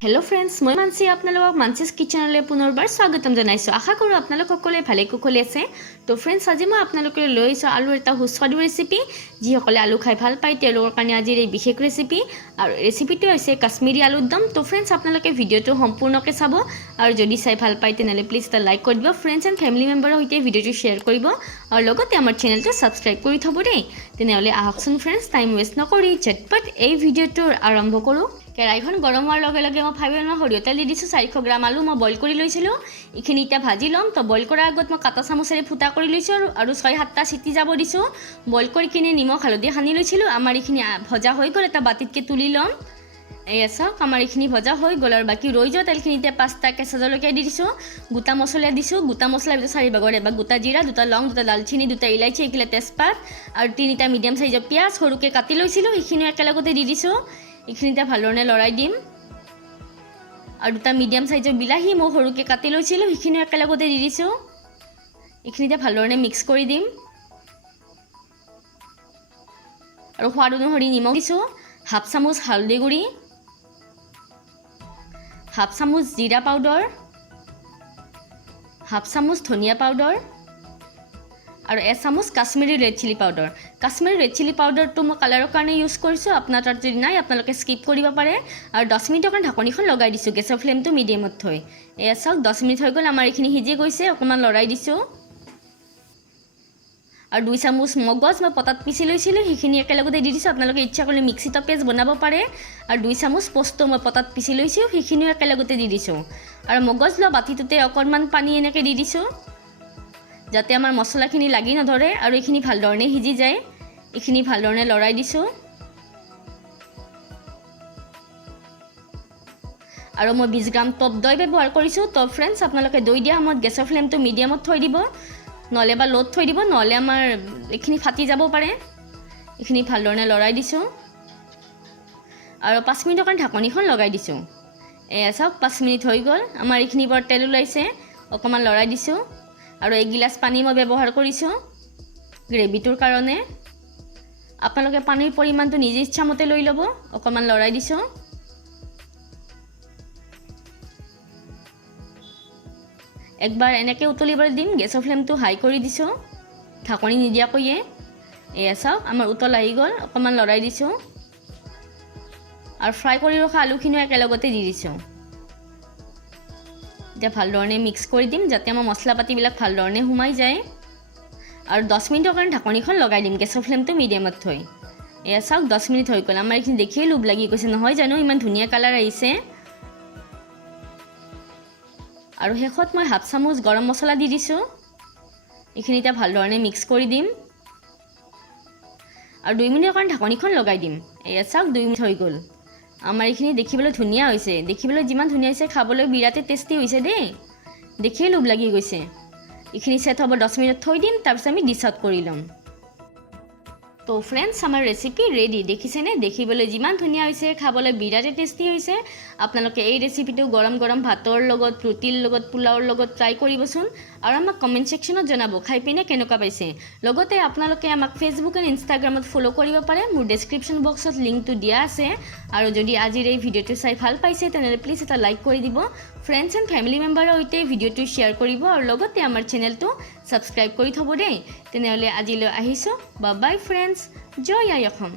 hello friends मैं मानसी आपनालोक मानसीस किचनले पुनर्बार स्वागतम जनाइছো आशा करूँ आपनालोक সকলে ভালে কুশলে আছে তো फ्रेंड्स আজি মই আপোনালোকলৈ লৈ আহিছো আলুৰ এটা সুস্বাদু ৰেচিপি যি সকলে আলু খাই ভাল পায় তেওঁলোকৰ কাৰণে আজিৰ এই বিশেষ ৰেচিপি আৰু ৰেচিপিটো হৈছে কাশ্মীৰী আলুৰ দম তো फ्रेंड्स আপোনালোকে ভিডিওটো সম্পূৰ্ণকৈ চাব আৰু যদি চাই ভাল পায় তেনলে প্লিজ এটা লাইক কৰি দিব फ्रेंड्स এণ্ড ফ্যামিলি মেম্বাৰৰ সৈতে ভিডিওটো শেয়াৰ কৰিব আৰু লগতে আমাৰ চেনেলটো সাবস্ক্ৰাইব কৰি থব দেই তেনলে আহকচোন फ्रेंड्स টাইম ওয়েস্ট নকৰি ঝটপট এই ভিডিওটো আৰম্ভ কৰো কেৰাইখন গৰম হোৱাৰ লগে লগে মই ফাইবাৰ সৰিয়হ তেল দি দিছোঁ 400 গ্ৰাম আলু মই বইল কৰি লৈছিলোঁ এইখিনি এতিয়া ভাজি ল'ম তো বইল কৰাৰ আগত মই কাটা চামুচেৰে ফুটা কৰি লৈছোঁ আৰু 6-7টা চিটি যাব দিছোঁ বইল কৰি কিনে নিমখ হালধি সানি লৈছিলোঁ আমাৰ এইখিনি ভজা হৈ গ'ল এটা বাটিতকে তুলি ল'ম এই চাওক আমাৰ এইখিনি ভজা হৈ গ'ল আৰু বাকি ৰৈ যোৱা তেলখিনিতে 5টা কেঁচা জলকীয়া দি দিছোঁ গোটা মছলা দিছোঁ গোটা মছলা ভিতৰত 4 ভাগৰ এবাৰ গোটা জিৰা 2টা লং 2টা দালচিনি 2টা ইলাইচি একিলা তেজপাত আৰু 3টা মিডিয়াম সাইজৰ পিয়াজ সৰুকে কাটি লৈছিলোঁ এইখিনি একেলগতে দি দিছোঁ এইখিনিতে ভালদৰে লৰাই দিম আৰু 2টা মিডিয়াম সাইজৰ বিলাহী মই সৰুকে কাটি লৈছিলোঁ এইখিনি একেলগতে দি দিছোঁ এইখিনিতে ভালদৰে মিক্স কৰি দিম আৰু সোৱাদ অনুসৰি নিমখ দিছোঁ হাফ চামুচ হালধি গুড়ি হাফ চামুচ জিৰা পাউডাৰ হাফ চামুচ ধনিয়া পাউডাৰ আৰু 1 চামুচ Kashmiri red chilli powder Kashmiri red chilli পাউডাৰটো মই কালাৰৰ কাৰণে ইউজ কৰিছোঁ আপোনাৰ তাত যদি নাই আপোনালোকে স্কিপ কৰিব পাৰে আৰু 10 মিনিটৰ কাৰণে ঢাকনিখন লগাই দিছোঁ গেছৰ ফ্লেমটো মিডিয়ামত থৈ এয়া চাওক 10 মিনিট হৈ গ'ল আমাৰ এইখিনি সিজি গৈছে অকমান লৰাই দিছোঁ আৰু 2 চামুচ মগজ মই পটাত পিছি লৈছিলোঁ সেইখিনি একেলগতে দি দিছোঁ আপোনালোকে ইচ্ছা কৰিলে মিক্সিত পেষ্ট বনাব পাৰে আৰু 2 চামুচ পোস্ত মই পটাত পিছি লৈছোঁ সেইখিনি একেলগতে দি দিছোঁ আৰু মগজ লোৱা বাটিটোতে অকণমান পানী এনেকৈ দি দিছোঁ যাতে আমাৰ মছলাখিনি লাগি নধৰে আৰু এইখিনি ভালদৰে সিজি যায় এইখিনি ভালদৰে লৰাই দিছোঁ আৰু মই 20 গ্ৰাম টপ দৈ ব্যৱহাৰ কৰিছোঁ তো फ्रेंड्स আপোনালোকে দৈ দিয়া সময়ত গেছৰ ফ্লেমটো মিডিয়ামত থৈ দিব নহলে বা লোত থৈ দিব নহলে আমাৰ এইখিনি ফাটি যাব পাৰে এইখিনি ভালদৰে লৰাই দিছোঁ আৰু 5 মিনিটৰ কাৰণে ঢাকনিখন লগাই দিছোঁ এয়া চাওক 5 মিনিট হৈ গ'ল আমাৰ এইখিনি বৰ তেল ওলাইছে অকমান লৰাই দিছোঁ আৰু 1 গিলাস পানী মই ব্যৱহাৰ কৰিছোঁ গ্ৰেভিটোৰ কাৰণে আপোনালোকে পানীৰ পৰিমাণটো নিজ ইচ্ছামতে লৈ ল'ব অকমান লৰাই দিছোঁ একবাৰ এনেকৈ উতলিবলৈ দিম গেছৰ ফ্লেমটো হাই কৰি দিছোঁ ঢাকনি নিদিয়াকৈয়ে এয়া চাওক আমাৰ উতল আহি গ'ল অকমান লৰাই দিছোঁ আৰু ফ্ৰাই কৰি ৰখা আলুখিনি একেলগতে দি দিছোঁ এতিয়া ভালদৰে মিক্স কৰি দিম যাতে আমাৰ মছলা পাতিবিলাক ভালদৰে সোমাই যায় আৰু 10 মিনিটৰ কাৰণে ঢাকনিখন লগাই দিম গেছৰ ফ্লেমটো মিডিয়ামত থৈ এয়া চাওক 10 মিনিট হৈ গ'ল আমাৰ এইখিনি দেখিয়ে লোভ লাগি গৈছে নহয় জানো ইমান ধুনীয়া কালাৰ আহিছে আৰু শেষত মই হাফ চামুচ গৰম মছলা দি দিছোঁ এইখিনিতে ভালদৰে মিক্স কৰি দিম আৰু 2 মিনিটৰ কাৰণে ঢাকনিখন লগাই দিম এয়া চাওক 2 মিনিট হৈ গ'ল আমাৰ এইখিনি দেখিবলৈ ধুনীয়া হৈছে দেখিবলৈ যিমান ধুনীয়া হৈছে খাবলৈ বিৰাটে টেষ্টি হৈছে দেই দেখিয়ে লোভ লাগি গৈছে এইখিনি সেট হ'ব 10 মিনিট থৈ দিম তাৰপিছত আমি ডিশ আউট কৰি ল'ম তো फ्रेंड्स আমাৰ ৰেচিপি ৰেডি দেখিছেনে দেখিবলৈ যিমান ধুনীয়া হৈছে খাবলৈ বিৰাটে টেষ্টি হৈছে আপোনালোকে এই ৰেচিপিটো গৰম গৰম ভাতৰ লগত ৰুটিৰ লগত পোলাওৰ লগত ট্ৰাই কৰিবচোন আৰু আমাক কমেন্ট সেকশনত জনাব খাই পিনে কেনেকুৱা পাইছে লগতে আপোনালোকে আমাক ফেসবুক আৰু ইনষ্টাগ্ৰামত ফলো কৰিব পাৰে মোৰ ডেসক্ৰিপচন বক্সত লিংকটো দিয়া আছে আৰু যদি আজিৰ এই ভিডিওটো চাই ভাল পাইছে তেনলে প্লিজ এটা লাইক কৰি দিব फ्रेंड्स এণ্ড ফ্যামিলি মেম্বাৰৰ সৈতে ভিডিওটো শেয়াৰ কৰিব আৰু লগতে আমাৰ চেনেলটো সাবস্ক্ৰাইব কৰি থব দেই তেনলে আজিলৈ আহিছো বাই বাই फ्रेंड्स জয় আই অসম